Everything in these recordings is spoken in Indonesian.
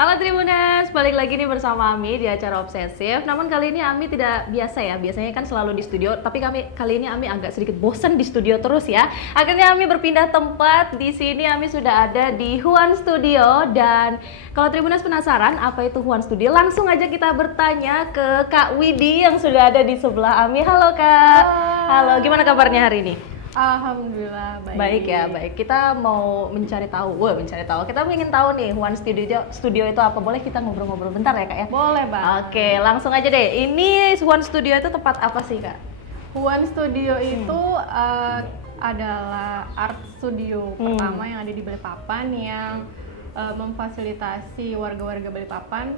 Halo Tribuners, balik lagi nih bersama Ami di acara Obsesif. Namun kali ini Ami tidak biasa ya, biasanya kan selalu di studio. Tapi kali ini Ami agak sedikit bosan di studio terus ya. Akhirnya Ami berpindah tempat. Di sini Ami sudah ada di Huan Studio. Dan kalau Tribuners penasaran apa itu Huan Studio, langsung aja kita bertanya ke Kak Widi yang sudah ada di sebelah Ami. Halo Kak. Halo, gimana kabarnya hari ini? Alhamdulillah baik. Baik ya, baik. Kita mau mencari tahu. Kita ingin tahu nih Huan Studio itu apa? Boleh kita ngobrol-ngobrol bentar ya, Kak ya? Boleh, Bang. Oke, langsung aja deh. Ini Huan Studio itu tempat apa sih, Kak? Huan Studio itu adalah art studio pertama yang ada di Balikpapan yang memfasilitasi warga-warga Balikpapan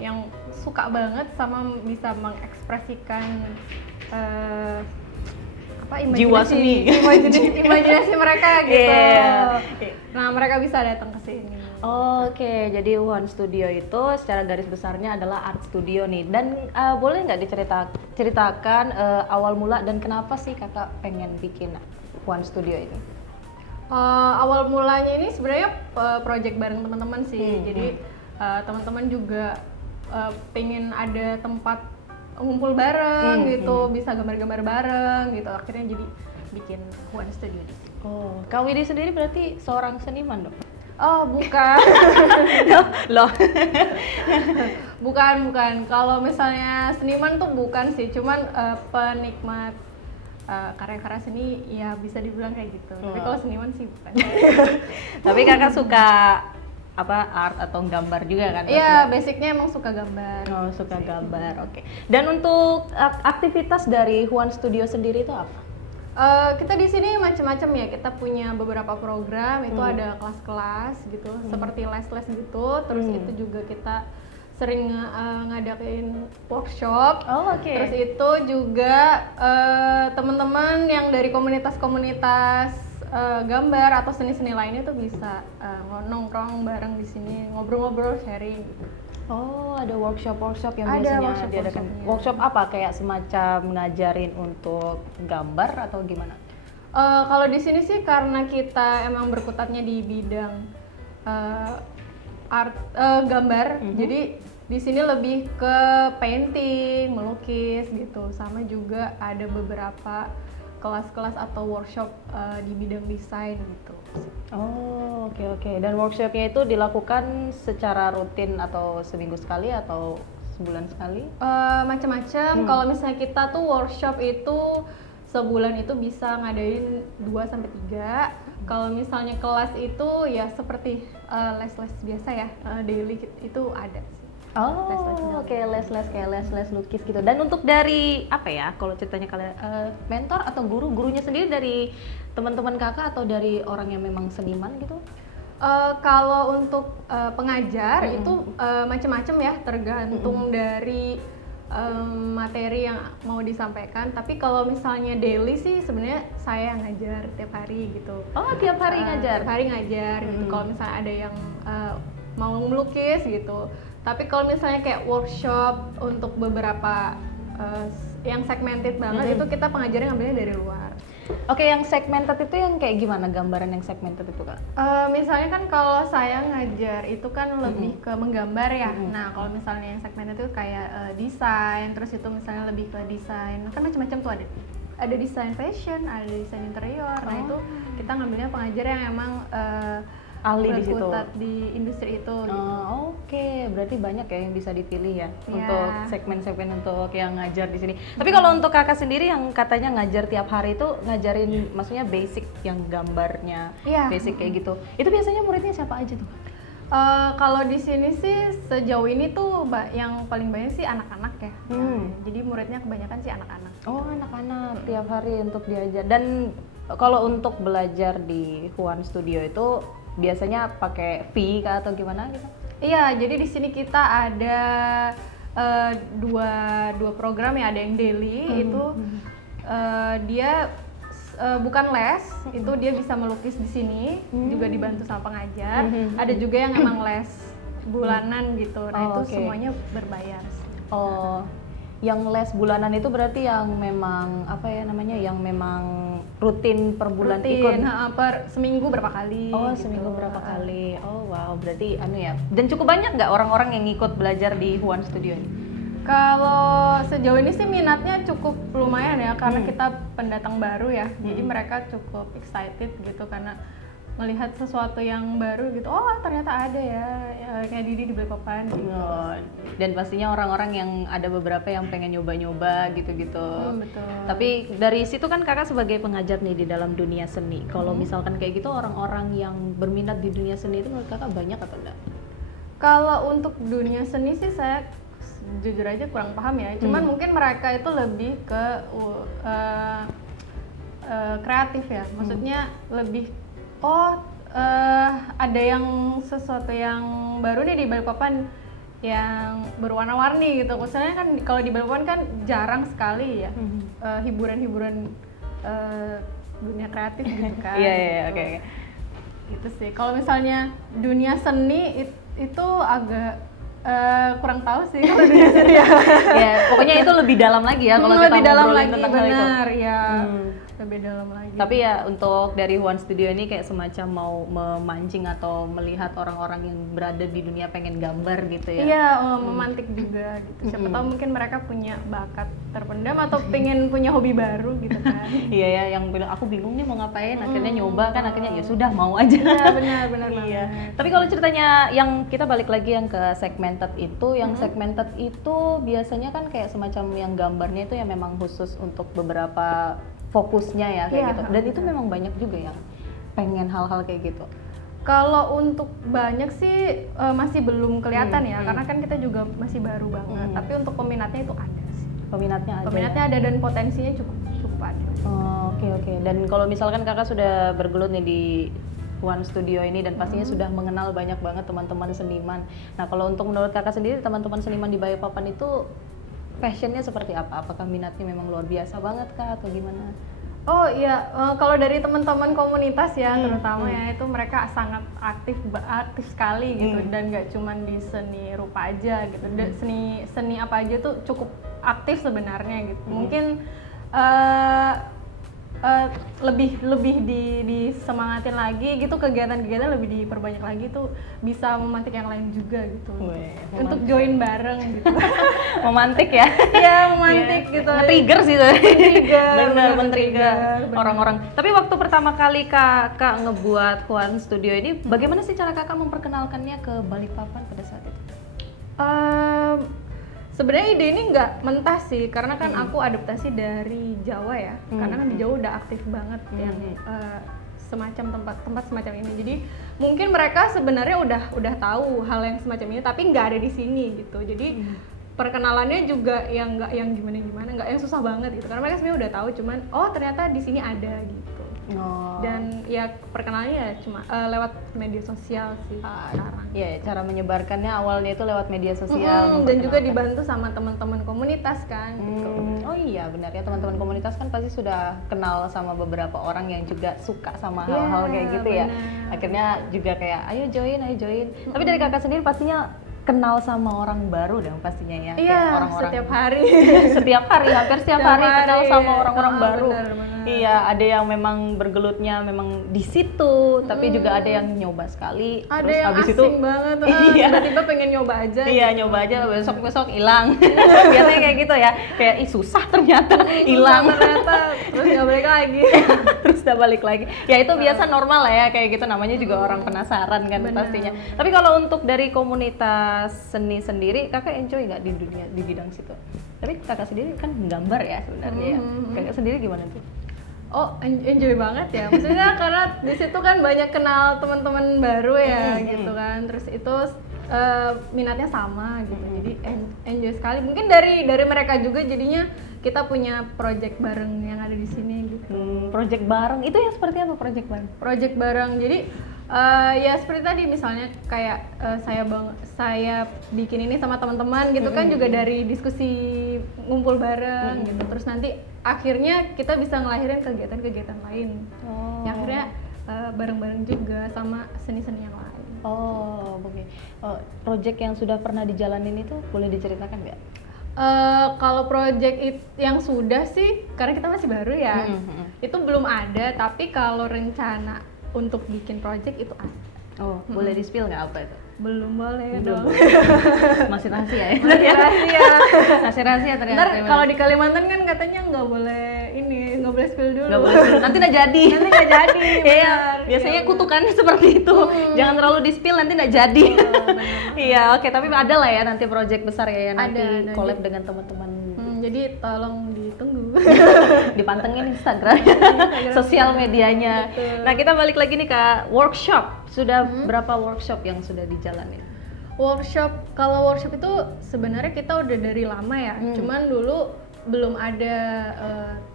yang suka banget sama bisa mengekspresikan Jiwa seni. imajinasi mereka gitu. Yeah. Nah, mereka bisa datang ke sini. Oke, jadi Huan Studio itu secara garis besarnya adalah art studio nih. Dan boleh nggak ceritakan awal mula dan kenapa sih kakak pengen bikin Huan Studio ini? Awal mulanya ini sebenarnya project bareng teman-teman sih. Jadi teman-teman juga pengen ada tempat ngumpul bareng gitu, bisa gambar-gambar bareng gitu. Akhirnya jadi bikin Huan Studio. Oh, Kak Widi sendiri berarti seorang seniman dong? Oh, bukan. Loh. bukan. Kalau misalnya seniman tuh bukan sih, cuman penikmat karya-karya seni ya bisa dibilang kayak gitu. Tapi kalau seniman sih bukan. Tapi kakak suka art atau gambar juga kan? Iya, basicnya emang suka gambar. Oh, suka gambar, oke. Dan untuk aktivitas dari Huan Studio sendiri itu apa? Kita di sini macam-macam ya. Kita punya beberapa program, itu ada kelas-kelas gitu, seperti les-les gitu. Terus itu juga kita sering ngadain workshop. Oh, oke. Terus itu juga teman-teman yang dari komunitas-komunitas gambar atau seni-seni lainnya tuh bisa nongkrong bareng di sini, ngobrol-ngobrol, sharing gitu. Oh, ada workshop yang Ada biasanya diadakan. Workshop apa? Kayak semacam ngajarin untuk gambar atau gimana? Kalau di sini sih karena kita emang berkutatnya di bidang art gambar, jadi di sini lebih ke painting, melukis gitu, sama juga ada beberapa kelas-kelas atau workshop di bidang desain gitu. Oh, oke. Dan workshopnya itu dilakukan secara rutin atau seminggu sekali atau sebulan sekali? Macam-macam. Kalau misalnya kita tuh workshop itu sebulan itu bisa ngadain 2 sampai 3. Kalau misalnya kelas itu ya seperti les-les biasa ya, daily itu ada sih. Oh, oke, les lukis gitu. Dan untuk dari apa ya? Kalau ceritanya kalian mentor atau gurunya sendiri dari teman-teman kakak atau dari orang yang memang seniman gitu? Kalau untuk pengajar itu macam-macam ya, tergantung dari materi yang mau disampaikan. Tapi kalau misalnya daily sih sebenarnya saya ngajar tiap hari gitu. Oh, tiap hari ngajar? Tiap hari ngajar gitu. Kalau misalnya ada yang mau melukis gitu. Tapi kalau misalnya kayak workshop untuk beberapa yang segmented banget itu kita pengajarnya ngambilnya dari luar. Oke, yang segmented itu yang kayak gimana gambaran yang segmented itu, Kak? Misalnya kan kalau saya ngajar itu kan lebih ke menggambar ya. Nah, kalau misalnya yang segmented itu kayak desain, terus itu misalnya lebih ke desain. Kan macam-macam tuh ada desain fashion, ada desain interior. Nah, itu kita ngambilnya pengajar yang emang ahli di situ, berkutat di industri itu gitu. Oke, berarti banyak ya yang bisa dipilih ya untuk segmen-segmen untuk yang ngajar di sini. Tapi kalau untuk kakak sendiri yang katanya ngajar tiap hari itu ngajarin maksudnya basic yang gambarnya basic kayak gitu. Itu biasanya muridnya siapa aja tuh? Kalau di sini sih sejauh ini tuh yang paling banyak sih anak-anak ya. Jadi muridnya kebanyakan sih anak-anak. Oh, anak-anak tiap hari untuk diajar. Dan kalau untuk belajar di Huan Studio itu biasanya pakai fee kah atau gimana gitu? Iya, jadi di sini kita ada dua program ya, ada yang daily itu dia bukan les, itu dia bisa melukis di sini juga dibantu sama pengajar. Ada juga yang emang les bulanan gitu. Nah, itu semuanya berbayar. Oh. Yang les bulanan itu berarti yang memang apa ya namanya, yang memang rutin per bulan ikut? Per seminggu berapa kali. Oh, gitu. seminggu berapa kali? Oh wow, berarti anu ya. Dan cukup banyak nggak orang-orang yang ikut belajar di Huan Studio ini? Kalau sejauh ini sih minatnya cukup lumayan ya, karena kita pendatang baru ya, jadi mereka cukup excited gitu karena melihat sesuatu yang baru gitu. Oh ternyata ada ya kayak Didi di Balikpapan gitu. Oh, dan pastinya orang-orang yang ada beberapa yang pengen nyoba-nyoba gitu-gitu. Betul. Tapi dari situ kan kakak sebagai pengajar nih di dalam dunia seni. Kalau misalkan kayak gitu orang-orang yang berminat di dunia seni itu menurut kakak banyak atau enggak? Kalau untuk dunia seni sih saya jujur aja kurang paham ya. Cuman mungkin mereka itu lebih ke kreatif ya. Maksudnya lebih ada yang sesuatu yang baru nih di Balikpapan yang berwarna-warni gitu. Misalnya kan kalau di Balikpapan kan jarang sekali ya hiburan-hiburan dunia kreatif gitu kan. Iya, oke. Itu sih. Kalau misalnya dunia seni itu agak kurang tahu sih kalau dunia seni ya. Ya, pokoknya itu lebih dalam lagi ya kalau kita lebih dalam ngobrolin lagi, tentang hal itu. benar ya. Lebih dalam lagi. Tapi ya untuk dari Huan Studio ini kayak semacam mau memancing atau melihat orang-orang yang berada di dunia pengen gambar gitu ya. Iya, memantik juga gitu. Siapa tahu mungkin mereka punya bakat terpendam atau pengen punya hobi baru gitu kan. Iya ya, yang bilang aku bingung nih mau ngapain, akhirnya nyoba kan, akhirnya ya sudah mau aja. Iya, benar Iya. banget. Tapi kalau ceritanya yang kita balik lagi yang ke segmented itu, yang segmented itu biasanya kan kayak semacam yang gambarnya itu yang memang khusus untuk beberapa fokusnya ya kayak Iya, gitu. Dan itu memang banyak juga yang pengen hal-hal kayak gitu. Kalau untuk banyak sih masih belum kelihatan ya, karena kan kita juga masih baru banget. Tapi untuk peminatnya itu ada sih. Peminatnya ada. Peminatnya ada dan potensinya cukup ada. Oh, oke. Dan kalau misalkan kakak sudah bergelut nih di Huan Studio ini dan pastinya sudah mengenal banyak banget teman-teman seniman. Nah, kalau untuk menurut kakak sendiri, teman-teman seniman di Balikpapan itu passionnya seperti apa? Apakah minatnya memang luar biasa banget kah atau gimana? Oh iya, kalau dari teman-teman komunitas ya terutama ya itu mereka sangat aktif sekali gitu dan nggak cuma di seni rupa aja gitu, seni apa aja tuh cukup aktif sebenarnya gitu. Mungkin lebih disemangatin lagi gitu, kegiatan-kegiatan lebih diperbanyak lagi tuh bisa memantik yang lain juga gitu. Untuk join bareng gitu. Memantik ya? Iya, memantik gitu. Nge-trigger sih tuh. Bener, men-trigger bener. orang-orang. Tapi waktu pertama kali kakak ngebuat Huan Studio ini, bagaimana sih cara kakak memperkenalkannya ke Balikpapan pada saat itu? Sebenarnya ide ini nggak mentah sih, karena kan aku adaptasi dari Jawa ya, karena kan di Jawa udah aktif banget yang semacam tempat semacam ini. Jadi mungkin mereka sebenarnya udah tahu hal yang semacam ini, tapi nggak ada di sini gitu. Jadi perkenalannya juga yang nggak yang gimana, nggak yang susah banget gitu, karena mereka sebenarnya udah tahu, cuman oh ternyata di sini ada gitu. Dan ya perkenalannya ya cuma lewat media sosial sih sekarang. Iya, cara menyebarkannya awalnya itu lewat media sosial. Dan juga dibantu sama teman-teman komunitas kan gitu. Oh iya benar ya, teman-teman komunitas kan pasti sudah kenal sama beberapa orang yang juga suka sama hal-hal kayak gitu ya. Akhirnya juga kayak ayo join. Tapi dari kakak sendiri pastinya kenal sama orang baru dong pastinya ya. Iya, orang-orang setiap hari. hampir setiap hari kenal sama orang-orang baru. Benar. Iya, ada yang memang bergelutnya memang di situ, tapi juga ada yang nyoba sekali, Ada terus yang habis asing itu banget, iya. tiba-tiba pengen nyoba aja. Iya, gitu. nyoba aja besok hilang. Biasanya kayak gitu ya. Kayak ih susah ternyata hilang. Ternyata terus nggak balik lagi. Terus udah balik lagi. Ya itu biasa normal lah ya kayak gitu, namanya juga orang penasaran kan pastinya. Tapi kalau untuk dari komunitas seni sendiri, kakak enjoy nggak di bidang situ? Tapi kakak sendiri kan gambar ya sebenarnya ya. Kakak sendiri gimana tuh? Oh, enjoy banget ya. Maksudnya karena di situ kan banyak kenal teman-teman baru ya gitu kan. Terus itu minatnya sama gitu. Jadi enjoy sekali. Mungkin dari mereka juga jadinya kita punya project bareng yang ada di sini gitu. Project bareng itu yang seperti apa project bareng? Project bareng. Jadi ya seperti tadi misalnya kayak saya bikin ini sama teman-teman gitu kan, juga dari diskusi ngumpul bareng gitu. Terus nanti akhirnya kita bisa ngelahirin kegiatan-kegiatan lain. Yang akhirnya bareng-bareng juga sama seni-seni yang lain. Oh, oke. Project yang sudah pernah dijalanin itu boleh diceritakan nggak? Kalau yang sudah sih, karena kita masih baru ya, itu belum ada. Tapi kalau rencana untuk bikin project itu ada. Oh, boleh di-spill nggak apa itu? Belum boleh Belum. dong. Masih rahasia ya? Masih rahasia. Masih rahasia ternyata. Ntar kalau di Kalimantan kan katanya nggak boleh spill dulu. Nggak boleh spill, nanti nggak jadi. Nanti nggak jadi. Iya, benar. biasanya Iya, kutukannya seperti itu. Jangan terlalu di-spill, nanti nggak jadi. Iya, oke, tapi ada lah ya nanti project besar ya, nanti Ada. collab dengan teman-teman. Jadi tolong ditunggu. Dipantengin Instagram, sosial medianya. Betul. Nah, kita balik lagi nih ke workshop. Sudah berapa workshop yang sudah dijalanin? Kalau workshop itu sebenarnya kita udah dari lama ya, cuman dulu belum ada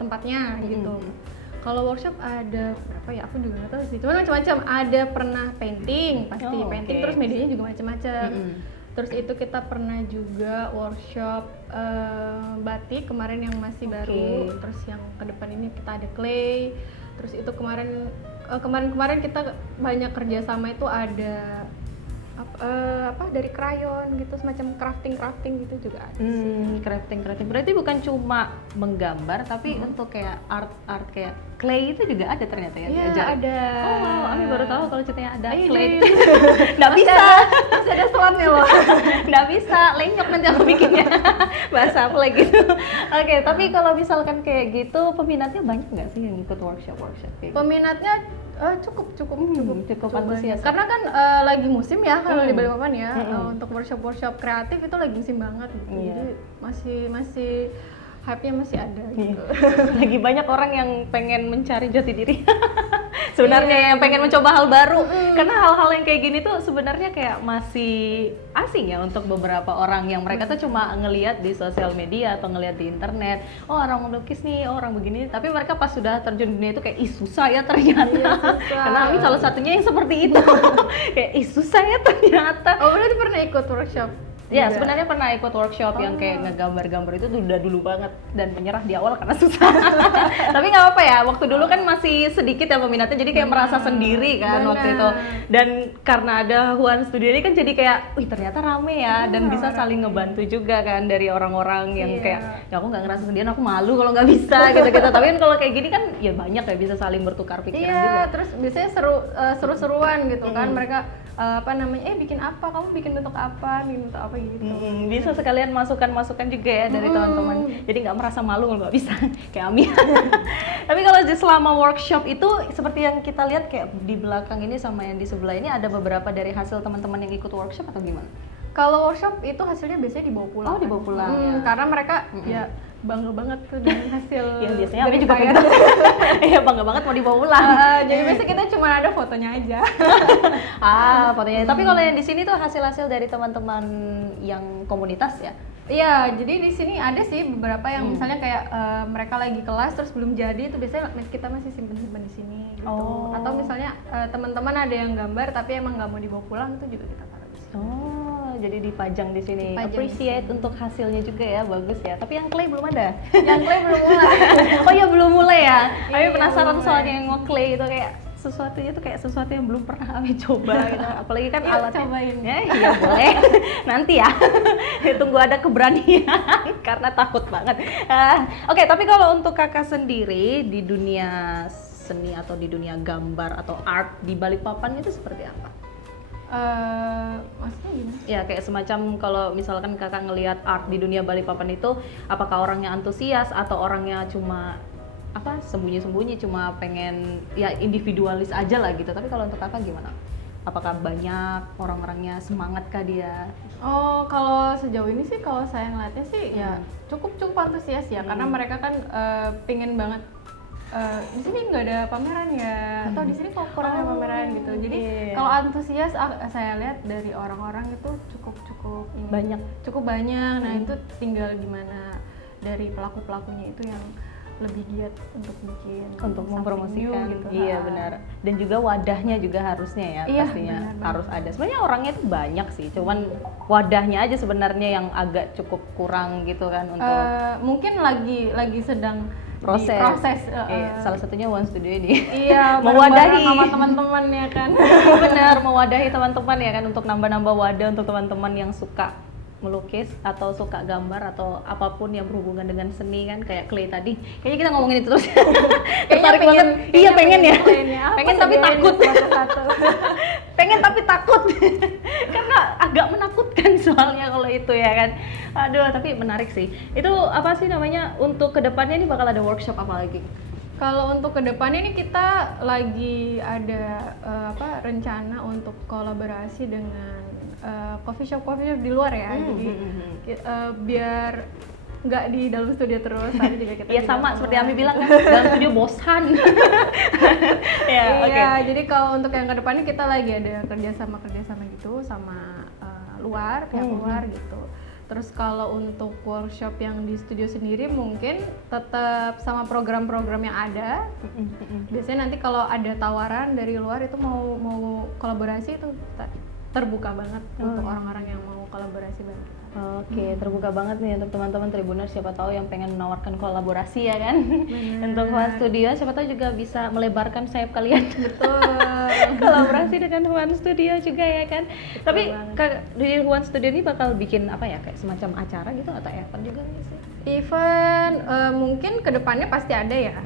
tempatnya gitu. Kalau workshop ada berapa ya? Aku juga nggak tahu sih. Cuman macam-macam. Ada pernah painting, pasti painting. Oke. Terus medianya juga macam-macam. Terus itu kita pernah juga workshop batik kemarin yang masih baru. Terus yang ke depan ini kita ada clay. Terus itu kemarin kita banyak kerjasama itu ada dari krayon gitu, semacam crafting gitu juga ada. Crafting. Berarti bukan cuma menggambar, tapi untuk kayak art kayak clay itu juga ada ternyata ya? Iya, diajarin? ada. Oh, wow, Ami baru tahu kalau ceritanya ada Ayo, clay. jadi. Nggak bisa. Masih ada slotnya loh. Nggak bisa, lenyok nanti aku bikinnya. Bahasa apa lagi gitu. Oke, tapi kalau misalkan kayak gitu, peminatnya banyak nggak sih yang ikut workshop kayak gitu? Peminatnya cukup Antusias. Karena kan lagi musim ya kalau di Balikpapan ya, untuk workshop kreatif itu lagi musim banget gitu. Jadi masih hype-nya masih ada gitu. Lagi banyak orang yang pengen mencari jati diri. Sebenarnya yang pengen mencoba hal baru. Karena hal-hal yang kayak gini tuh sebenarnya kayak masih asing ya untuk beberapa orang yang mereka tuh cuma ngelihat di sosial media atau ngelihat di internet. Oh, orang melukis nih, oh orang begini. Tapi mereka pas sudah terjun dunia itu kayak ih susah ya ternyata. Iya, susah. Karena Ami salah satunya yang seperti itu. Kayak ih susah ya ternyata. Oh, berarti pernah ikut workshop? Ya, juga? sebenarnya pernah ikut workshop yang kayak ngegambar-gambar itu tuh udah dulu banget dan menyerah di awal karena susah. Tapi nggak apa-apa ya, waktu dulu kan masih sedikit ya peminatnya, jadi kayak merasa sendiri kan waktu itu. Dan karena ada Huan Studio ini kan jadi kayak, wih ternyata rame ya, dan bisa saling ngebantu juga kan dari orang-orang yang kayak, ya aku nggak ngerasa sendirian, aku malu kalau nggak bisa gitu-gitu. Tapi kan kalau kayak gini kan ya banyak ya bisa saling bertukar pikiran juga. Iya, terus biasanya seru-seruan gitu kan, mereka bikin apa, kamu bikin bentuk apa gitu. Bisa sekalian masukan-masukan juga ya dari teman-teman, jadi nggak merasa malu kalau nggak bisa kayak Ami. Tapi kalau selama workshop itu seperti yang kita lihat kayak di belakang ini sama yang di sebelah ini ada beberapa dari hasil teman-teman yang ikut workshop atau gimana? Kalau workshop itu hasilnya biasanya dibawa pulang. Oh, dibawa pulang. Karena mereka ya bangga banget tuh dengan hasil. Ya biasanya Ami juga pengen. Iya, bangga banget mau dibawa pulang. Jadi biasanya kita cuma ada fotonya aja. Fotonya. Tapi kalau yang di sini tuh hasil-hasil dari teman-teman yang komunitas ya? Iya, jadi di sini ada sih beberapa yang misalnya kayak mereka lagi kelas terus belum jadi, itu biasanya kita masih simpen-simpen di sini gitu. Atau misalnya teman-teman ada yang gambar tapi emang nggak mau dibawa pulang, itu juga kita taruh di sini. Oh, jadi dipajang di sini. Appreciate untuk hasilnya juga ya, bagus ya. Tapi yang clay belum ada. Yang clay belum mulai. Oh ya belum mulai ya. Kami Iya, penasaran belum soalnya yang clay itu kayak sesuatunya tuh kayak sesuatu yang belum pernah kami coba gitu. Apalagi kan Yuk, alatnya. cobain. Ya, iya boleh. Nanti ya. Tunggu ada keberanian karena takut banget. Oke, tapi kalau untuk kakak sendiri di dunia seni atau di dunia gambar atau art di Balikpapan itu seperti apa? Maksudnya gimana? Ya kayak semacam kalau misalkan kakak ngelihat art di dunia Balikpapan itu, apakah orangnya antusias atau orangnya cuma sembunyi-sembunyi, cuma pengen ya individualis aja lah gitu. Tapi kalau untuk kakak gimana? Apakah banyak orang-orangnya semangat kah dia? Oh, kalau sejauh ini sih kalau saya ngeliatnya sih ya cukup antusias ya, karena mereka kan pingin banget di sini nggak ada pameran ya, atau di sini kok kurang ada pameran gitu. Jadi kalau antusias saya lihat dari orang-orang itu cukup banyak. Nah itu tinggal gimana dari pelakunya itu yang lebih giat untuk bikin, untuk mempromosikan gitu. Iya benar. Dan juga wadahnya juga harusnya ya, pastinya benar. harus ada. Sebenarnya orangnya itu banyak sih, cuman wadahnya aja sebenarnya yang agak cukup kurang gitu kan untuk mungkin lagi sedang proses. Salah satunya One Studio ini. Iya, mewadahi sama teman-teman ya kan. Benar, mewadahi teman-teman ya kan, untuk nambah-nambah wadah untuk teman-teman yang suka melukis atau suka gambar atau apapun yang berhubungan dengan seni kan kayak Clay tadi, kayaknya kita ngomongin itu terus. Tertarik banget. Iya pengen ya. Pengen tapi takut. Pengen tapi takut. Karena agak menakutkan soalnya kalau itu ya kan. Aduh, tapi menarik sih. Itu apa sih namanya, untuk kedepannya ini bakal ada workshop apa lagi? Kalau untuk kedepannya ini kita lagi ada rencana untuk kolaborasi dengan coffee shop di luar ya. Jadi biar nggak di dalam studio terus, tadi juga kita ya sama seperti Ami bilang kan, dalam studio bosan. Iya, jadi kalau untuk yang kedepannya kita lagi ada kerjasama gitu sama pihak luar gitu. Terus kalau untuk workshop yang di studio sendiri mungkin tetap sama program-program yang ada. Biasanya nanti kalau ada tawaran dari luar itu mau kolaborasi itu terbuka banget untuk orang-orang yang mau kolaborasi bareng kita. Oke, terbuka banget nih untuk teman-teman Tribuners, siapa tahu yang pengen menawarkan kolaborasi ya kan. Untuk Huan Studio, siapa tahu juga bisa melebarkan sayap kalian. Betul. Kolaborasi dengan Huan Studio juga ya kan. Tapi di Huan Studio ini bakal bikin apa ya, kayak semacam acara gitu atau event juga nggak sih? Event mungkin kedepannya pasti ada ya.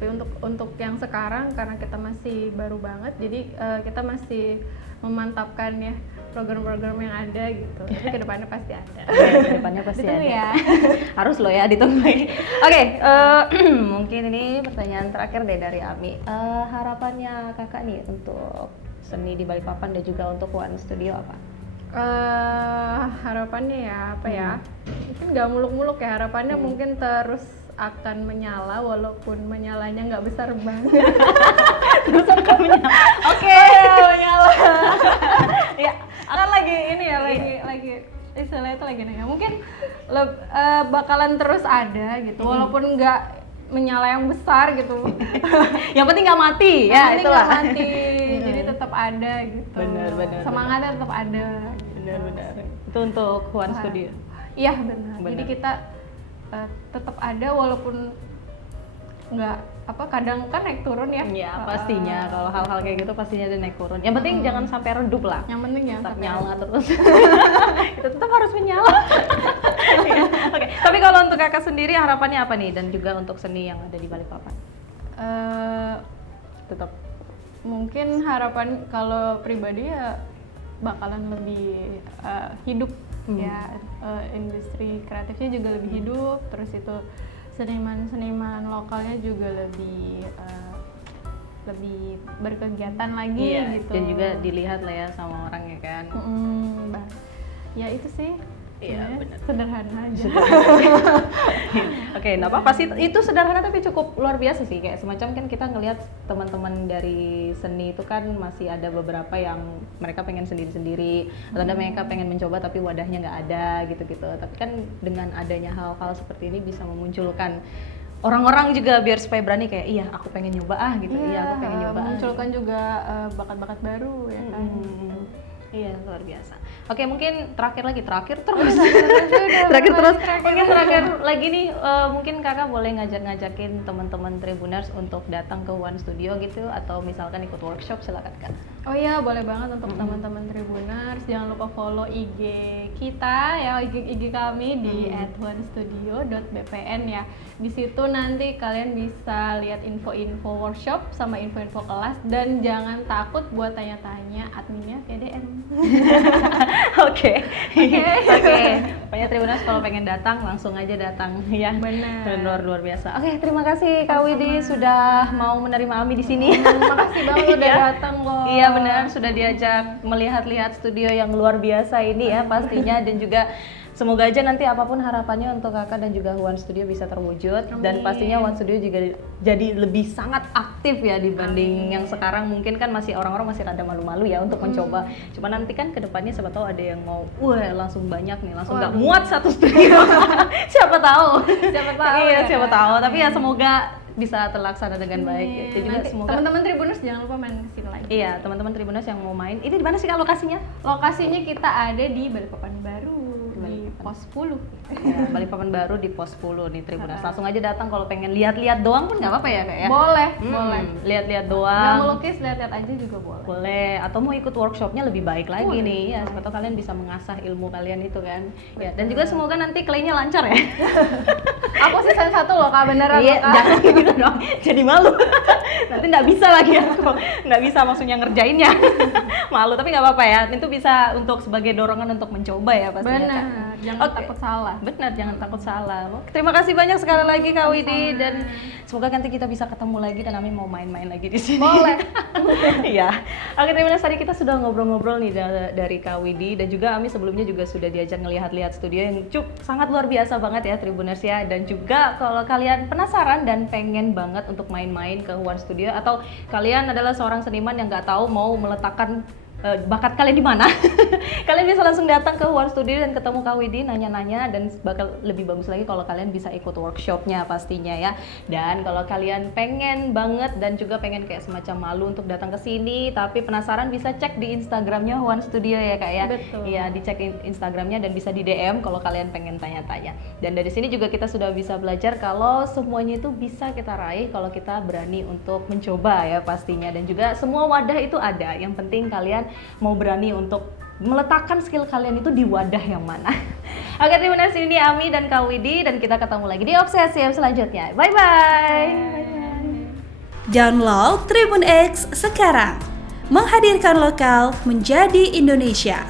Tapi untuk yang sekarang karena kita masih baru banget, jadi kita masih memantapkan ya program-program yang ada gitu. Tapi kedepannya pasti ada. Kedepannya pasti ditunggu ada. Ya. Harus loh ya ditunggu. Oke, mungkin ini pertanyaan terakhir deh dari Ami. Harapannya kakak nih untuk seni di Balikpapan dan juga untuk Huan Studio apa? Harapannya ya apa ya? Mungkin nggak muluk-muluk ya. Harapannya mungkin terus akan menyala walaupun menyalanya nggak besar banget. Terus akan menyala. Oke, menyala. Ya, kan lagi ini ya, lagi istilahnya itu lagi nanya. Mungkin bakalan terus ada gitu, walaupun nggak menyala yang besar gitu. Yang penting nggak mati ya, itulah. Nggak mati, jadi tetap ada gitu. Benar. Semangatnya tetap ada. Benar. Itu untuk Huan Studio. Iya benar. Jadi kita tetap ada walaupun nggak kadang kan naik turun ya. Iya pastinya, kalau hal-hal kayak gitu pastinya ada naik turun. Yang penting jangan sampai redup lah. Yang penting ya tetap nyala terus. Itu tetap harus menyala. Oke. Tapi kalau untuk kakak sendiri harapannya apa nih, dan juga untuk seni yang ada di Balikpapan? Tetap mungkin harapan kalau pribadi ya bakalan lebih hidup ya, industri kreatifnya juga lebih hidup, terus itu seniman lokalnya juga lebih berkegiatan lagi gitu. Dan juga dilihat lah ya sama orang ya kan. Ya itu sih. Iya benar. Sederhana aja. Oke, nggak apa-apa sih, itu sederhana tapi cukup luar biasa sih. Kayak semacam kan kita ngelihat teman-teman dari seni itu kan masih ada beberapa yang mereka pengen sendiri-sendiri, atau ada mereka pengen mencoba tapi wadahnya nggak ada gitu-gitu. Tapi kan dengan adanya hal-hal seperti ini bisa memunculkan orang-orang juga biar supaya berani kayak iya aku pengen nyoba gitu. Iya aku pengen nyoba. Memunculkan juga bakat-bakat baru ya kan. Iya luar biasa. Oke, mungkin terakhir terus. Mungkin terakhir lagi nih, mungkin kakak boleh ngajakin teman-teman Tribuners untuk datang ke Huan Studio gitu, atau misalkan ikut workshop, silakan kak. Oh iya, boleh banget untuk teman-teman Tribuners. Jangan lupa follow IG kita ya, IG kami di @huanstudio.bpn ya. Di situ nanti kalian bisa lihat info-info workshop sama info-info kelas, dan jangan takut buat tanya-tanya, adminnya via DM. Oke. Pokoknya Tribuners kalau pengen datang langsung aja datang ya. Benar. Luar biasa. Oke, terima kasih Kak Widi sudah mau menerima Ami di sini. Makasih banget udah datang loh. Iya benar, sudah diajak melihat-lihat studio yang luar biasa ini ya pastinya, dan juga semoga aja nanti apapun harapannya untuk kakak dan juga Huan Studio bisa terwujud. Amin. Dan pastinya Huan Studio juga jadi lebih sangat aktif ya dibanding yang sekarang. Mungkin kan orang-orang masih rada malu-malu ya untuk mencoba. Cuma nanti kan kedepannya siapa tahu ada yang mau, langsung banyak nih, langsung nggak muat satu studio. Siapa tahu. Iya siapa tahu. Tapi ya semoga bisa terlaksana dengan baik. Jadi juga semoga teman-teman Tribuners jangan lupa main kesini lagi. Iya, teman-teman Tribuners yang mau main. Ini di mana sih Kak lokasinya? Lokasinya kita ada di Balikpapan Baru, di pos 10. Ya, Balikpapan baru di pos 10 nih Tribuners. Langsung aja datang kalau pengen lihat-lihat doang pun nggak apa-apa ya Kak ya? Boleh, Hmm, boleh. Lihat-lihat Nggak doang. melukis, lihat-lihat aja juga boleh. Boleh, atau mau ikut workshopnya lebih baik lagi Boleh. nih ya, siapa tahu kalian bisa mengasah ilmu kalian itu kan. Ya, dan juga semoga nanti klaynya lancar ya. Aku season 1 loh Kak, beneran Iya, loh Kak. jangan gitu dong, jadi malu. Nanti nggak bisa lagi aku, nggak bisa maksudnya ngerjainnya. Malu, tapi nggak apa-apa ya, itu bisa untuk sebagai dorongan untuk mencoba ya pastinya Kak. Benar, jangan Oke. takut salah. Benar, jangan takut salah. Oke, terima kasih banyak sekali lagi Kak Widi, dan semoga nanti kita bisa ketemu lagi dan Ami mau main-main lagi di sini. Boleh. Iya. Oke, terima kasih, tadi kita sudah ngobrol-ngobrol nih dari Kak Widi, dan juga Ami sebelumnya juga sudah diajak ngelihat-lihat studio yang sangat luar biasa banget ya Tribuners ya. Dan juga kalau kalian penasaran dan pengen banget untuk main-main ke One Studio, atau kalian adalah seorang seniman yang nggak tahu mau meletakkan bakat kalian di mana, kalian bisa langsung datang ke One Studio dan ketemu Kak Widi, nanya-nanya, dan bakal lebih bagus lagi kalau kalian bisa ikut workshopnya pastinya ya. Dan kalau kalian pengen banget dan juga pengen kayak semacam malu untuk datang ke sini tapi penasaran, bisa cek di Instagramnya One Studio ya Kak ya. Betul. Iya, dicek Instagramnya dan bisa di DM kalau kalian pengen tanya-tanya. Dan dari sini juga kita sudah bisa belajar kalau semuanya itu bisa kita raih kalau kita berani untuk mencoba ya pastinya. Dan juga semua wadah itu ada, yang penting kalian mau berani untuk meletakkan skill kalian itu di wadah yang mana. Oke, terima kasih, ini Ami dan Kak Widi, dan kita ketemu lagi di Obsesi selanjutnya. Bye-bye. Download Tribun X sekarang. Menghadirkan lokal menjadi Indonesia.